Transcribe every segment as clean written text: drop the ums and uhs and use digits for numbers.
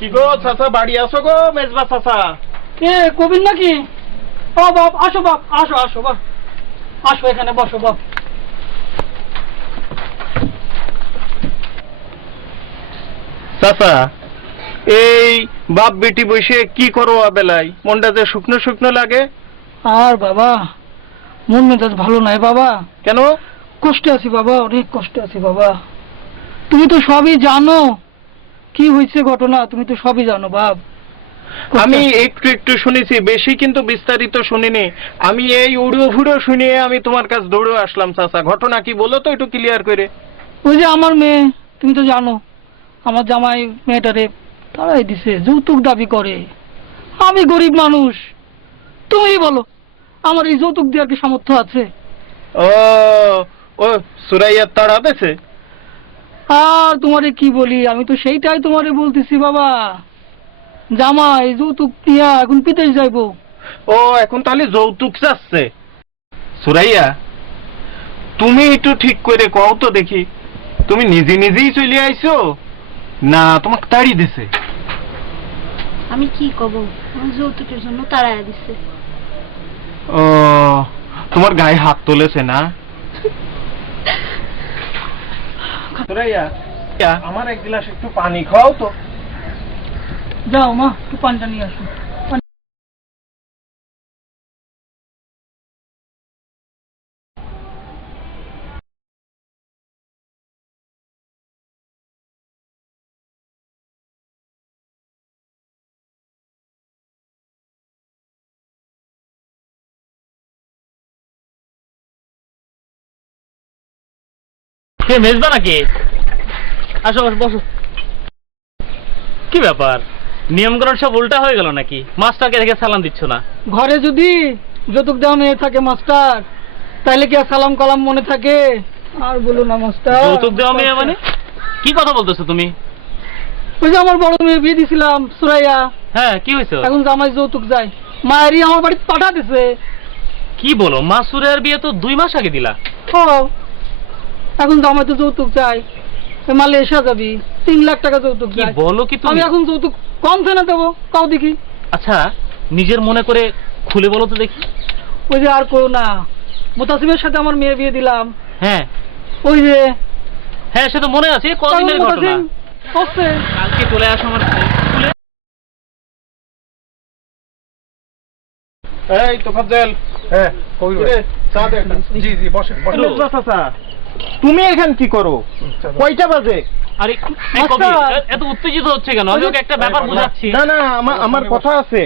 কি গো চাচা বাড়ি আসো গো মেজবা চাচা? কে কবির নাকি? ও বাপ, আসো বাপ, আসো আসো বাপ, আসো এখানে বসো বাপ। চাচা এই বাপ বেটি বসে কি করো বেলায়? মনটা যে শুকনো শুকনো লাগে। আর বাবা মন মেজাজ ভালো নাই বাবা। কেন? কষ্টে আছি বাবা, অনেক কষ্টে আছি বাবা। তুমি তো সবই জানো কি হয়েছে ঘটনা, তুমি তো সবই জানো বাপ। আমি একটু একটু শুনেছি, বেশি কিন্তু বিস্তারিত শুনিনি। আমি এই উড়ো ফুড়ো শুনিয়ে আমি তোমার কাছে দৌড়ে আসলাম। চাচা ঘটনা কি বলো তো একটু ক্লিয়ার করে। ওই যে আমার মেয়ে, তুমি তো জানো আমার জামাই মেয়েটারে তারাই দিছে, যৌতুক দাবি করে। আমি গরিব মানুষ, তুমি বলো আমার এই যৌতুক দেওয়ার কি সামর্থ্য আছে? ও ও সুরাইয়া তাড়া দিছে। আর তোমারে কি বলি, আমি তো সেইটাই তোমারে বলতেছি বাবা। জামাই যৌতুক দিয়া এখন বিদেশ যাইবো। ও এখন তাহলে যৌতুক চাচ্ছে। সুরাইয়া তুমি একটু ঠিক করে কও তো দেখি, তুমি নিজে নিজেই চলে আইছো না তোমাকে তাড়ি দিছে? আমি কি কব, যৌতুকের জন্য তাড়াইয়া দিছে। ও তোমার গায়ে হাত তুলেছে না? সুরাইয়া আমার এক গ্লাস একটু পানি খাও তো। যাও মা, একটু পানটা নিয়ে আসো। কে মেজবা নাকি? আসো বসো। কি ব্যাপার, নিয়মকানুন সব উল্টা হয়ে গেল নাকি? মাস্টারকে দেখে সালাম দিচ্ছ না? ঘরে যদি যৌতুক দেওয়া মেয়ে থাকে মাস্টার, তাহলে কি আর সালাম কালাম মনে থাকে? আর বলো না মাস্টার। যৌতুক দেওয়া মেয়ে মানে কি কথা বলতেছো তুমি? ওই যে আমার বড় মেয়ে বিয়ে দিছিলাম সুরাইয়া, হ্যাঁ কি হয়েছে? এখন জামাই যৌতুক যায়, মায়েরই আমার বাড়িতে পাঠা দিছে। কি বলো, মাসুরের বিয়ে তো 2 মাস আগে দিলা। ও এখন জামাই তো যৌতুক চাই, মালয়েশিয়া যাবি, 3 লাখ টাকা যৌতুক কি চাই। বলো কি আমি তুমি? এখন যৌতুক কম ফেনা দেবো, কাও দেখি। আচ্ছা নিজের মনে করে খুলে বলো তো দেখি। ওই যে আর করো না, মুতাসিমের সাথে আমার মেয়ে বিয়ে দিলাম। হ্যাঁ ওই যে হ্যাঁ সে তো মনে আছে, কদিনের ঘটনা। হচ্ছে কালকে চলে আসো আমার স্কুলে। এই তো ফাজল। হ্যাঁ কই রে? চা দে একটা। জি জি বসেন বসেন। মেজবা চাচা তুমি এখানে কি করো? কয়টা বাজে? আরে এই কবি এত উত্তেজিত হচ্ছে কেন? আমি ওকে একটা ব্যাপার বুঝাচ্ছি। না না আমার কথা আছে।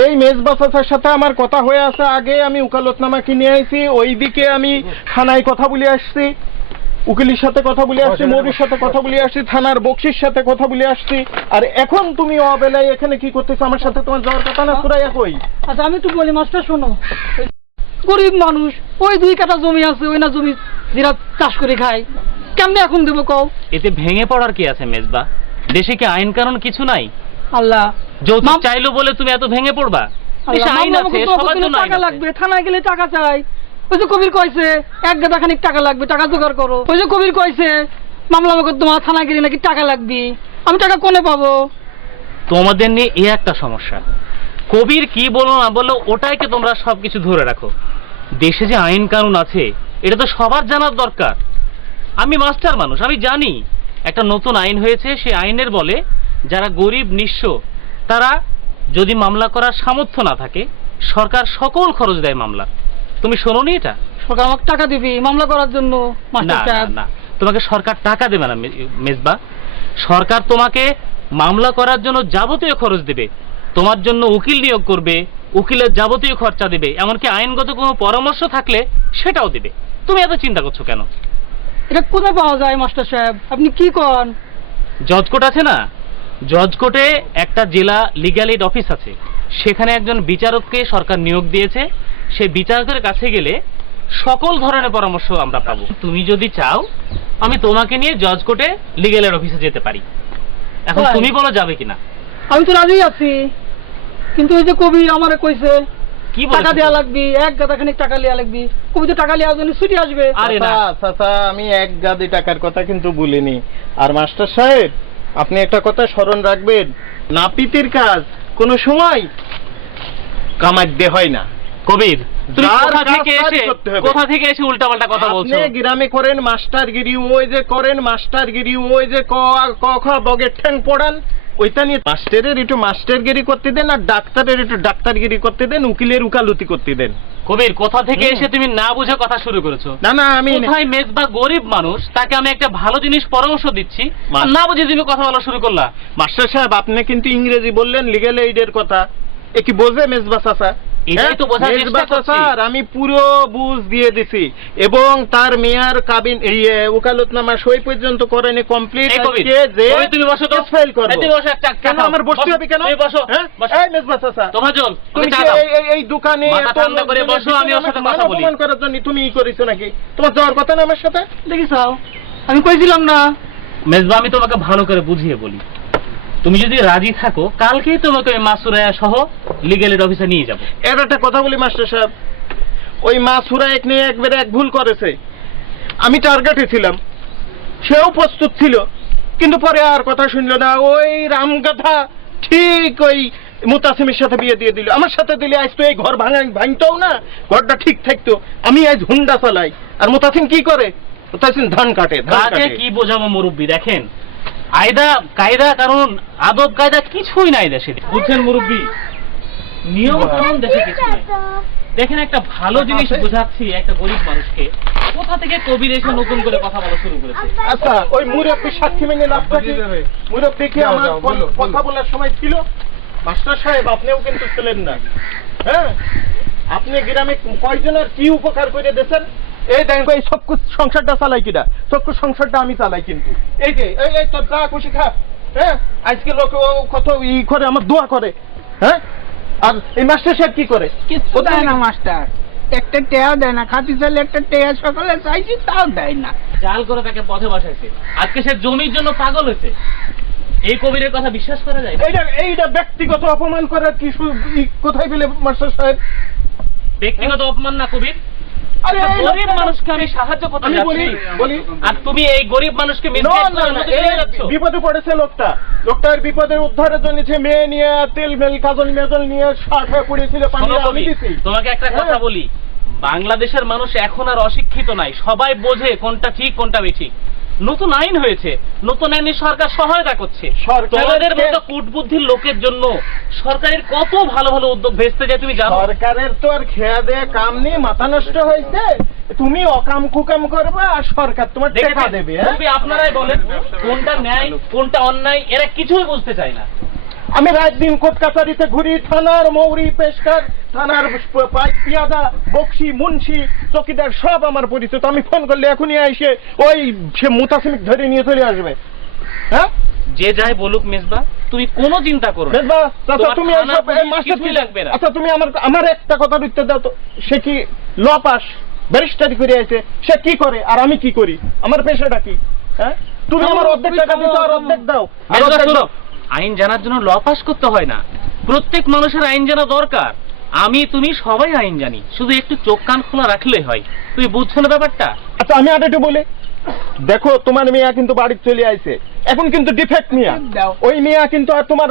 এই মেজবা চাচার সাথে আমার কথা হয়ে আছে, আগে আমি উকালতনামা কিনে আইছি, ওইদিকে আমি থানায় কথা বলে আসছি, উকিলের সাথে কথা বলে আসছি, মৌরির সাথে কথা বলে আসছি, থানার বক্সির সাথে কথা বলে আসছি, আর এখন তুমি অবেলায় এখানে কি করতেছো? আমার সাথে তোমার যাওয়ার কথা না? সুরাইয়া কই? আচ্ছা আমি একটু বলি মাস্টার, শোনো, গরিব মানুষ, ওই 2 কাঠা জমি আছে, ওই না জমি যারা চাষ করে খায়, কেমনে এখন দেবো কও? এতে ভেঙে পড়ার কি আছে মেজবা? দেশে কি আইন কানুন কিছু নাই? আল্লাহ, যৌতুক চাইলো বলে তুমি এত ভেঙে পড়বা? দেশে আইন আছে, সবার জন্য টাকা লাগবে, থানায় গেলে টাকা চাই। ওই যে কবির কইছে 1 গাদা খানিক টাকা লাগবে, টাকা জোগাড় করো। ওই যে কবির কইছে মামলা মোকদ্দমা থানায় গেলে নাকি টাকা লাগবে, আমি টাকা কোনে পাবো? তোমাদের নিয়ে এই একটা সমস্যা। কবির কি বলো না বলো ওটাই কি তোমরা সবকিছু ধরে রাখো। দেশে যে আইন কানুন আছে এটা তো সবার জানার দরকার। আমি মাস্টার মানুষ, আমি জানি একটা নতুন আইন হয়েছে, সেই আইনের বলে যারা গরিব নিঃস্ব তারা যদি মামলা করার সামর্থ্য না থাকে সরকার সকল খরচ দেয় মামলা। তুমি শোনোনি এটা? সরকার আমাকে টাকা দিবি মামলা করার জন্য? মাস্টার সাহেব না, তোমাকে সরকার টাকা দেবে না মেজবা। সরকার তোমাকে মামলা করার জন্য যাবতীয় খরচ দেবে, তোমার জন্য উকিল নিয়োগ করবে, উকিলের যাবতীয় খরচা দেবে, এমনকি আইনগত কোনো পরামর্শ থাকলে সেটাও দেবে। তুমি এত চিন্তা করছো কেন? এটা কোথায় পাওয়া যায় মাস্টার সাহেব, আপনি কি করেন? জজ কোর্ট আছে না, জজ কোর্টে একটা জেলা লিগ্যাল এইড অফিস আছে, সেখানে একজন বিচারককে সরকার নিয়োগ দিয়েছে। সেই বিচারকের কাছে গেলে সকল ধরনের পরামর্শ আমরা পাবো। তুমি যদি চাও আমি তোমাকে নিয়ে জজ কোর্টে লিগ্যাল এইড অফিসে যেতে পারি। এখন তুমি বলো যাবে কিনা? আমি তো রাজি আছি, কিন্তু ওই যে কবি আমারে কইছে কি টাকা দেওয়া লাগবে, 1 গাদা খানিক টাকা লিয়া লাগবে। কবি তো টাকা লিয়ার জন্য ছুটি আসবে। আরে না চাচা আমি 1 গাদি টাকার কথা কিন্তু বলিনি। আর মাস্টার সাহেব আপনি একটা কথা স্মরণ রাখবেন, নাপিতের কাজ কোনো সময় কামাইতে হয় না। কবির, তুমি যার কোথা কাজ থেকে তারই এসে করতে হবে। উল্টাপাল্টা কথা বলছো? আপনি গ্রামে করেন মাস্টারগিরি, ওই যে করেন মাস্টারগিরি, ওই যে ক খ বগের ঠ্যাং পড়ান, ওইটা নিয়ে মাস্টারের একটু মাস্টারগিরি করতে দেন, আর ডাক্তারের একটু ডাক্তারগিরি করতে দেন, উকিলের উকালতি করতে দেন। কবির, কোথা থেকে এসে তুমি না বুঝে কথা শুরু করেছো? না না, আমি কোথায় মেজবা গরিব মানুষ, তাকে আমি একটা ভালো জিনিস পরামর্শ দিচ্ছি, আর না বুঝে তুমি কথা বলা শুরু করলা। মাস্টার সাহেব, আপনি কিন্তু ইংরেজি বললেন, লিগ্যাল এইডের কথা, এ কি বোঝে মেজবা চাচা? এটাই তো বোঝার চেষ্টা করছি। স্যার, আমি পুরো বুঝ দিয়ে দিছি, এবং তার মেয়ার কাবিন উকালতনামা সই পর্যন্ত করেনি কমপ্লিট। এই কবির, কবির, তুমি বসো তো। ফাইল করব। এই তুমি বসো, একটা কেন আমার বসতে হবে কেন? তুমি বসো, হ্যাঁ? বসো। এই মেজবা চাচা, তোমার জল, তুমি চা কি দাও। এই দোকানে মাথা এত ঠান্ডা করে লোকজনের বসো, আমি ওর সাথে ভিতরে কথা আমাকে বলি। অপমান করার জন্য তুমি ই করেছো নাকি? তোমার যাওয়ার কথা না আমার সাথে? দেখিস আমি কইছিলাম না? মেজবা, আমি তোমাকে ভালো করে বুঝিয়ে বলি, তুমি যদি রাজি থাকো, কালকেই তোমাকে ওই মাসুরায়া সহ লিগ্যাল এড অফিসে নিয়ে যাবো। এর একটা কথা বলি মাস্টার সাহেব, ওই মাসুরা এক নিয়ে একবারে এক ভুল করেছে। আমি টার্গেটে ছিলাম, সেও প্রস্তুত ছিল, কিন্তু পরে আর কথা শুনলো না। ওই রামগাথা ঠিক ওই মুতাসিমের সাথে বিয়ে দিয়ে দিল। আমার সাথে দিলে আজ তো এই ঘর ভাঙতও না, ঘরটা ঠিক থাকতো। আমি আজ হুন্ডা চালাই, আর মুতাসিম কি করে? মুতাসিম ধান কাটে। কাকে কি বোঝাবো মুরব্বী? দেখেন, আয়দা কায়দা কারণ আদব কায়দা কিছুই নাই দেশে, বুঝছেন মুরব্বী? নিয়ম কানুন দেশে কিছু নাই। দেখেন, একটা ভালো জিনিস বোঝাচ্ছি একটা গরিব মানুষকে, কোথা থেকে কবির এসে নতুন করে কথা বলা শুরু করেছে। আচ্ছা, ওই মুরব্বী সাক্ষী মেনে লাভটা কি? মুরব্বী কি আমার কথা বলার সময় ছিল? মাস্টার সাহেব, আপনিও কিন্তু ছিলেন না। হ্যাঁ, আপনি গ্রামে কয়জনের কি উপকার করে দিয়েছেন? এই দেখো, এই সব সংসারটা চালাই কিনা? সব সংসারটা আমি চালাই, কিন্তু এই যে এই তোর যা খুশি খা। হ্যাঁ, আজকে লোক কত ই করে, আমার দোয়া করে। হ্যাঁ, আর এই মাস্টার সাহেব কি করে? কিছু দেয় না মাস্টার, একটা টেয়া দেয় না। খাতি চাইলে একটা টেয়া সকালে চাইছি, তাও দেয় না। জাল করে তাকে পথে বসাইছে, আজকে সে জমির জন্য পাগল হয়েছে। এই কবিরের কথা বিশ্বাস করা যায়? এইটা ব্যক্তিগত অপমান করার কি কোথায় পেলে মাস্টার সাহেব? ব্যক্তিগত অপমান না কবির, আরে একটা এই গরিব মানুষকে আমি সাহায্য করতে আমি যাচ্ছি, বলি আর তুমি এই গরিব মানুষকে না, মিসগাইড না, করার না, মতো এই করে যাচ্ছ। বিপদে পড়েছে লোকটার বিপদের উদ্ধারের জন্য সে মেয়ে নিয়ে তেল মেল কাজল মেজল নিয়ে শার্ট হয়ে পড়েছিল, পানি শোনো আমি কবির, দিছি। তোমাকে একটা কথা হ্যাঁ। বলি, বাংলাদেশের মানুষ এখন আর অশিক্ষিত নাই, সবাই বোঝে কোনটা ঠিক কোনটা বেঠিক। নতুন আইন হয়েছে, নতুন আইনে সরকার সহায়তা করছে। সরকারের তোমাদের যে- মতো কূটবুদ্ধির লোকের জন্য সরকারের কত ভালো ভালো উদ্যোগ ভেস্তে যায় তুমি জানো? সরকারের তো আর খেয়া দেয়া কাম নেই, মাথা নষ্ট হয়েছে। তুমি অকাম কুকাম করবে, আর সরকার তোমার টাকা দেখেছেন? দেবে। হ্যাঁ? মুরব্বি, আপনারাই বলেন কোনটা ন্যায় কোনটা অন্যায়, এরা কিছুই বুঝতে চায় না। আমি রাত দিন কোর্ট কাছারিতে ঘুরি, থানার মৌরি পেশকার, থানার পিয়াদা, বক্সি, মুন্সি, চকিদার সব আমার পরিচিত। আমি ফোন করলে এখনই এসে ওই সে মুতাসিমিক ধরে নিয়ে চলে আসবে। হ্যাঁ, যে যাই বলুক মেজবা, তুমি কোনো চিন্তা করো না। বেশবা, চাচা, তোমার তুমি থানা এইসব- এই পুলিশ মাস্টার কিছুই কি- লাগবে না। আচ্ছা, তুমি আমার একটা কথার উত্তর দাও তো। সে কি ল পাস, ব্যারিস্টারি করে আছে? সে কি করে আর আমি কি করি? আমার পেশাটা কি? হ্যাঁ, তুমি আমার অর্ধেক টাকা দিতে আর অর্ধেক দাও। আর মেজবা, অর্ধেক শোনো, দাও। আইন জানার জন্য ল পাস করতে হয় না, প্রত্যেক মানুষের আইন জানা দরকার। আমি তুমি সবাই আইন জানি, শুধু একটু চোখ কান খোলা রাখলেই হয়। তুমি বুঝছো না ব্যাপারটা? আচ্ছা, আমি আর একটু বলি। দেখো, তোমার মেয়া কিন্তু বাড়ি চলে আইছে, এখন কিন্তু ডিফেক্ট মিয়া। দাও। ওই মিয়া কিন্তু আর তোমার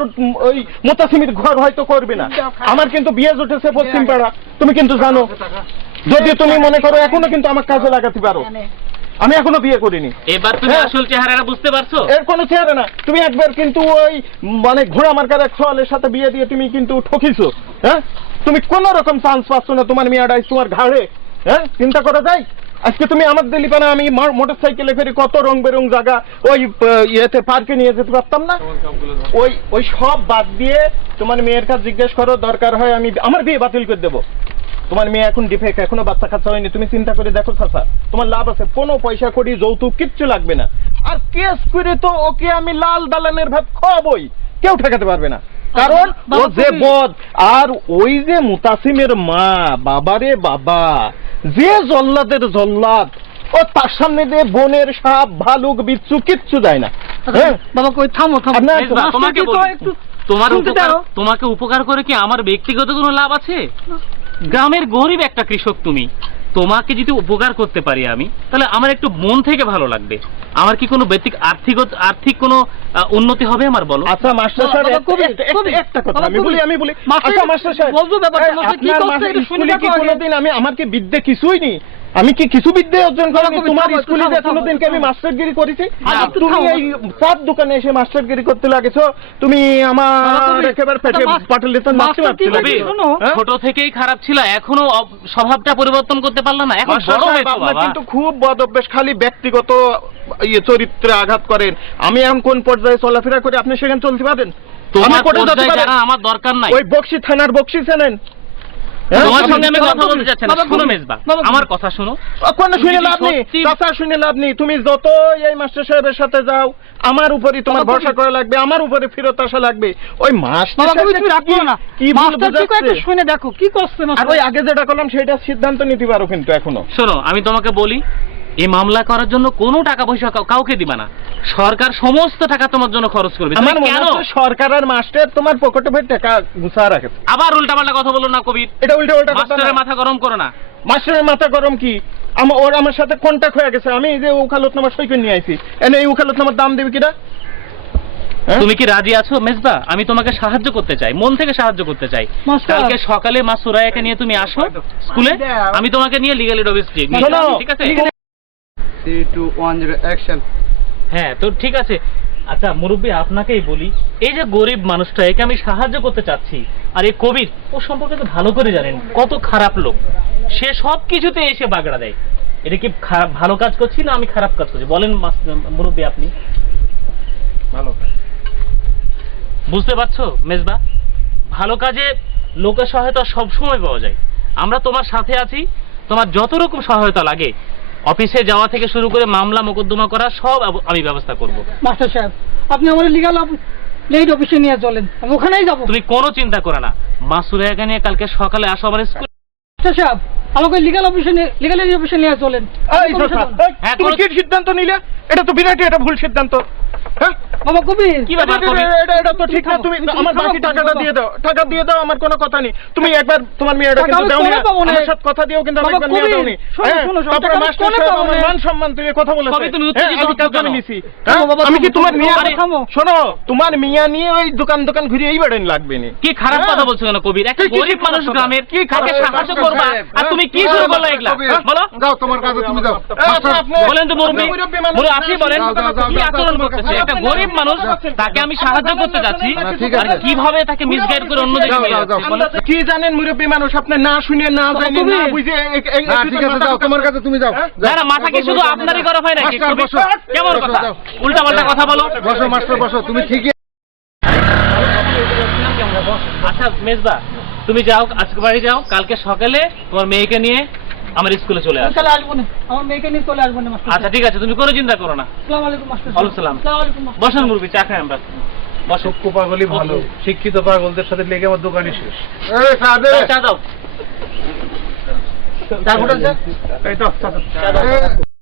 ওই মুতাসিমির ঘর হয়তো করবে না। আমার কিন্তু বিয়ে উঠেছে পশ্চিম পাড়া, তুমি কিন্তু জানো। যদি তুমি মনে করো এখনো কিন্তু আমার কাজে লাগাতে পারো, আমি এখনো বিয়ে করিনি। এবার তুমি হ্যাঁ। আসল চেহারাটা বুঝতে পারছো? এর কোনো চেহারা না। তুমি একবার কিন্তু ওই মানে ঘোড়া মার্কার এক সোয়ালের সাথে বিয়ে দিয়ে তুমি কিন্তু ঠকিছো। হ্যাঁ, তুমি কোন রকম চান্স পাচ্ছ না তোমার মেয়াটা তোমার ঘাড়ে। হ্যাঁ, চিন্তা করা যায়? আজকে তুমি আমার দিলি পানা, আমি মোটর সাইকেলে ফেরি কত রং বেরং জায়গা ওই ইয়েতে পার্কে নিয়ে যেতে পারতাম না? ওই সব বাদ দিয়ে তোমার মেয়ের কাছে জিজ্ঞেস করো, দরকার হয় আমি আমার বিয়ে বাতিল করে দেবো। তোমার মেয়ে এখন ডিফেক্ট, এখনো বাচ্চা কাচ্চা হয়নি। তুমি চিন্তা করে দেখো চাচা, তোমার লাভ আছে, কোনো পয়সা করি যৌতুক কিচ্ছু লাগবে না। আর কেস করে তো ওকে আমি লাল দালানের ভাত খাওয়াবই, কেউ ঠেকাতে পারবে না। কারণ ও যে বদ, আর ওই যে মুতাসিমের মা, বাবারে বাবা, যে জল্লাদের জল্লাদ, ও তার সামনে দিয়ে বনের সাপ ভালুক বিচ্ছু কিচ্ছু দেয় না। হ্যাঁ, বাবা কই থামো থামো। আপনার- মেজবা, তোমাকে মাস্টারকে তো বলি, একটু তোমার শুনতে উপকার, দাও। তোমাকে উপকার করে কি আমার ব্যক্তিগত কোনো লাভ আছে? গ্রামের গরিব একটা কৃষক তুমি, তোমাকে যদি উপকার করতে পারি আমি, তাহলে আমার একটু মন থেকে ভালো লাগবে। আমার কি কোনো ব্যক্তিক আর্থিক কোনো উন্নতি হবে আমার, বলো? আচ্ছা মাস্টার সাহেব, বাবা, কবির, একটা কথা বাবা, আমি বলি মাস্টার আচ্ছা মাস্টার সাহেব, বলবো ব্যাপারটা, এই, মাস্টার কি আপনার করছে একটু শুনে স্কুলে কি দেখো আগে। কোনোদিন আমার কি বিদ্যে কিছুই নেই? আমি কি কিছু বিদ্যে অর্জন বাবা, করিনি? কবির, তোমার থামো, স্কুলে থামো, যে থামো, কোনোদিন কি আমি থামো। মাস্টারগিরি করেছি? আগে আর তুমি থামো। এই চার দোকানে এসে মাস্টারগিরি করতে লাগেছো, তুমি বাবা, আমার কবির, একেবারে আচ্ছা, পেটে পাটলে তো নাচতে মাস্টার কি পারছিলে বলছে না। শোনো। হ্যাঁ? ছোট থেকেই খারাপ ছিল, এখনো স্বভাবটা পরিবর্তন করতে পারলা না? এখন মাস্টার বড় সাহেব, হয়েছো আপনার বাবা। কিন্তু খুব বদ অভ্যাস, খালি ব্যক্তিগত চরিত্রে আঘাত করেন। আমি এখন কোন পর্যায়ে চলাফেরা করে আপনি সেখানে চলতে পারেন? তোমার আমি কোর্টে যেতে পর্যায়ে পারি? জানা আমার দরকার নাই। ওই বক্সি থানার বক্সি চেনেন? হ্যাঁ? তোমার আপনি সঙ্গে আমি কি কথা বলতে বলতে চাচ্ছি না। বাবা, শোনো কবির, মেজবা, বাবা, আমার কথা শোনো। কোনো শুনে তুমি লাভ নেই, সত্যি- চাচা শুনে লাভ নেই। তুমি যত এই মাস্টার সাহেবের সাথে যাও, আমার উপরই তোমার বাবা, ভরসা কবির। করা লাগবে, আমার উপরে ফেরত আসা লাগবে। ওই মাস্টার বাবা, কবির, সাহেব তুমি রাখো না। কি ভুল মাস্টার কি করে একটু বুঝাচ্ছে? শুনে দেখো কি করছে আর মাস্টার। ওই আগে যেটা করলাম সেটা সিদ্ধান্ত নিতে পারো কিন্তু এখনো। শোনো, আমি তোমাকে বলি, এই মামলা করার জন্য কোনো টাকা পয়সা কাউকে দিবা না। সরকার সমস্ত টাকা তোমার জন্য খরচ করবে। তুমি আমার মনে কেন হচ্ছে সরকার আর মাস্টার তোমার পকেটে ভাই টাকা গুছা রাখে। আবার উল্টাপাল্টা কথা বলো না কবির? এটা উল্টা উল্টা কথা মাস্টারের না। মাথা গরম করো না। মাস্টারের মাথা গরম কি? ওর আমার সাথে কন্ট্যাক্ট হয়ে গেছে, আমি এই যে উকালতনামা সই করে নিয়ে আইছি। এনে এই উকালতনামার দাম দেবে কিনা? হ্যাঁ? তুমি কি রাজি আছো মেজবা? আমি তোমাকে সাহায্য করতে চাই, মন থেকে সাহায্য করতে চাই। মাস্টার। কালকে সকালে মা সুরাইয়াকে নিয়ে তুমি আসো স্কুলে, আমি তোমাকে নিয়ে লিগ্যাল এড অফিস নিয়ে শোনো, যাবো, ঠিক আছে? 3 2 1 0 অ্যাকশন। হ্যাঁ, তো ঠিক আছে। আচ্ছা মুরব্বী, আপনাকেই বলি, এই যে গরিব মানুষটা, একে আমি সাহায্য করতে চাচ্ছি, আর এই কবির, ও সম্পর্কে তো ভালো করে জানেন কত খারাপ লোক। সে সব কিছুতে এসে বাগড়া দেয়। এটা কি ভালো কাজ করছি না আমি খারাপ কাজ করছি? বলেন মুরব্বী আপনি। ভালো। বুঝতে পারছো মেজবা? ভালো কাজে লোকের সহায়তা সবসময় পাওয়া যায়। আমরা তোমার সাথে আছি, তোমার যত রকম সহায়তা লাগে, অফিসে যাওয়া থেকে শুরু করে মামলা মোকদ্দমা করা সব আমি ব্যবস্থা করব। মাস্টার সাহেব, আপনি আমার লিগ্যাল লেট অফিসে নিয়ে চলেন, আমি ওখানেই যাবো। তুমি কোনো চিন্তা করো না, মা সুরাইয়াকে নিয়ে কালকে সকালে আসো আমার স্কুল। মাস্টার সাহেব, আমাকে লিগ্যাল অফিসে নিয়ে চলেন। এই শোষা, এই, হ্যাঁ, তুমি কোনো- কি সিদ্ধান্ত নিলে? এটা তো বিরাটই একটা ভুল সিদ্ধান্ত। হ্যাঁ? বাবা কবির, কি ব্যাপার কবির? এটা তো ঠিক না। তুমি আমার বাকি টাকাটা দিয়ে দাও, টাকা দিয়ে দাও, আমার কোনো কথা নেই। তুমি একবার তোমার মেয়েটা টাকা কিন্তু আমি দাও নি, কোনে পাবো না? আমার সাথে কথা দিও কিন্তু আমি বাবা, একবার মেয়ে কবির, দাও নি। শোনো, হ্যাঁ? শোনো, তারপরে টাকা আমি মাস্টার কোনে সাহেব পাবো আমার না? মান সম্মান তুই কথা বলেছে। কবির, তুমি হ্যাঁ, উত্তেজিত আমি হচ্ছ কাজ কেন? আমি নিছি। থামো হ্যাঁ? বাবা, আমি কি থামো, তোমার মেয়ে? আরে থামো। শোনো, তোমার মিয়া নিয়ে ওই দোকান ঘুরে এই বেড়েন লাগবে নি। কি খারাপ হ্যাঁ। কথা বলছো কেন কবির? একটা কি গরিব খারাপ মানুষ কথা? গ্রামের, কি খারাপ তাকে কথা? সাহায্য মাস্টার করবা, সাহেব, আর তুমি কি হ্যাঁ? শুরু করলে এগুলা? বলো, যাও তোমার কাজে তুমি যাও। বলেন তো মুরব্বী, আপনি বলেন কি আচরণ করতেছে? একটা গরিব মানুষ, তাকে আমি সাহায্য করতে যাচ্ছি, ঠিক আর আছে। কিভাবে তাকে মিসগাইড করে অন্যদিকে নিয়ে যাও, যাচ্ছে? যাও, বলো। কি জানেন মুরব্বী মানুষ, আপনি না শুনে না জানেন না কবির। বুঝে না ঠিক আছে, যাও তোমার কাছে তুমি যাও। না না, মাথা কি শুধু আপনারই গরম হয় নাকি? মাস্টার, কবির, বসো। কেমন বসো, কথা? যাও। উল্টা পাল্টা কথা বলো। বসো মাস্টার বসো, তুমি ঠিকই। আচ্ছা মেজবা, তুমি যাও, আজকে বাড়ি যাও, কালকে সকালে তোমার মেয়েকে নিয়ে আমার স্কুলে চলে আসো। চলে আসবো না, আমার মেয়েকে নিয়ে চলে আসবো না মাস্টার আচ্ছা ঠিক আছে, তুমি কোনো চিন্তা করো না। আসসালামু আলাইকুম মাস্টার সাহেব। ওয়ালাইকুম সালাম। আসসালামু আলাইকুম মাস্টার বসেন মুরব্বী, চা খাই আমরা। বসো। সূক্ষ্ম পাগলই ভালো, শিক্ষিত পাগলদের সাথে লেগে আমার দোকানই শেষ। এই সাদে চা দাও। চা ঘুরেছে? এই তো এই,